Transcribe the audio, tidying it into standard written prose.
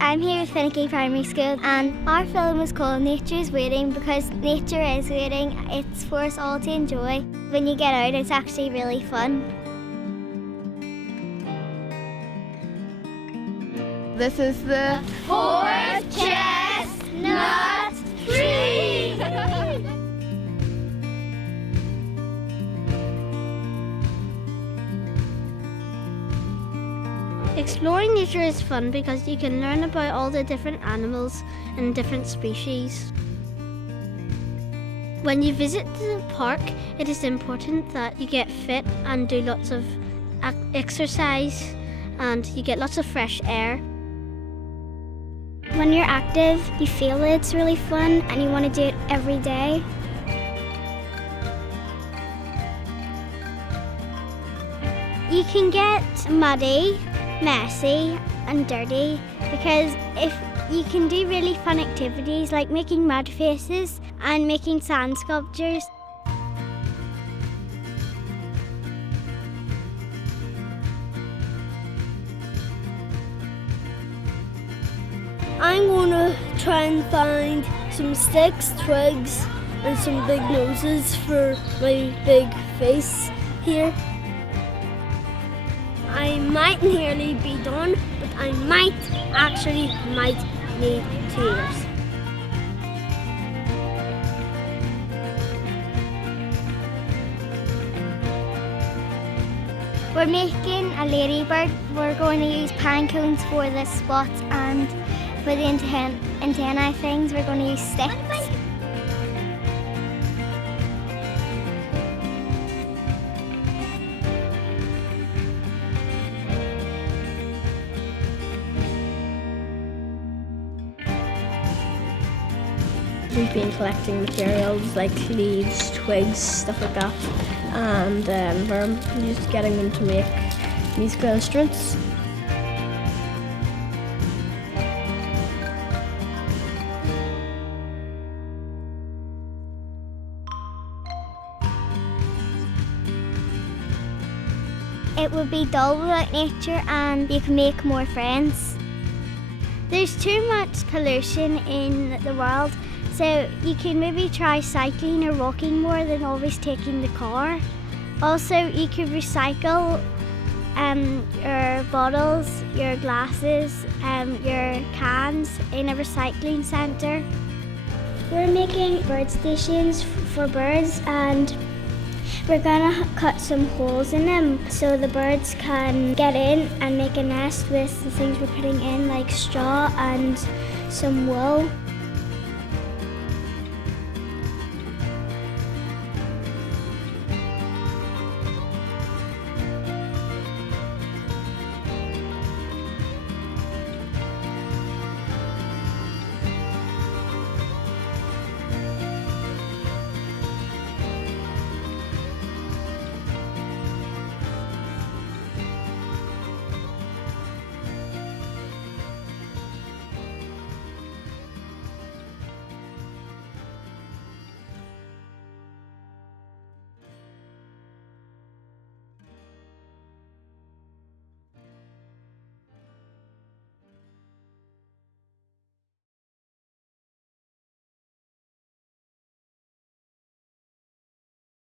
I'm here with Finaghy Primary School and our film is called Nature is Waiting because nature is waiting. It's for us all to enjoy. When you get out, it's actually really fun. This is the fourth chestnut tree! Exploring nature is fun because you can learn about all the different animals and different species. When you visit the park, it is important that you get fit and do lots of exercise and you get lots of fresh air. When you're active, you feel it's really fun and you want to do it every day. You can get muddy, messy and dirty because if you can do really fun activities like making mud faces and making sand sculptures. I'm going to try and find some sticks, twigs and some big noses for my big face here. I might nearly be done, but I might need 2 years. We're making a ladybird. We're going to use pine cones for the spots and for the antennae things we're going to use sticks. We've been collecting materials like leaves, twigs, stuff like that, and we're just getting them to make musical instruments. It would be dull without nature and you can make more friends. There's too much pollution in the world, so you can maybe try cycling or walking more than always taking the car. Also, you could recycle your bottles, your glasses, your cans in a recycling centre. We're making bird stations for birds and we're going to cut some holes in them so the birds can get in and make a nest with the things we're putting in like straw and some wool.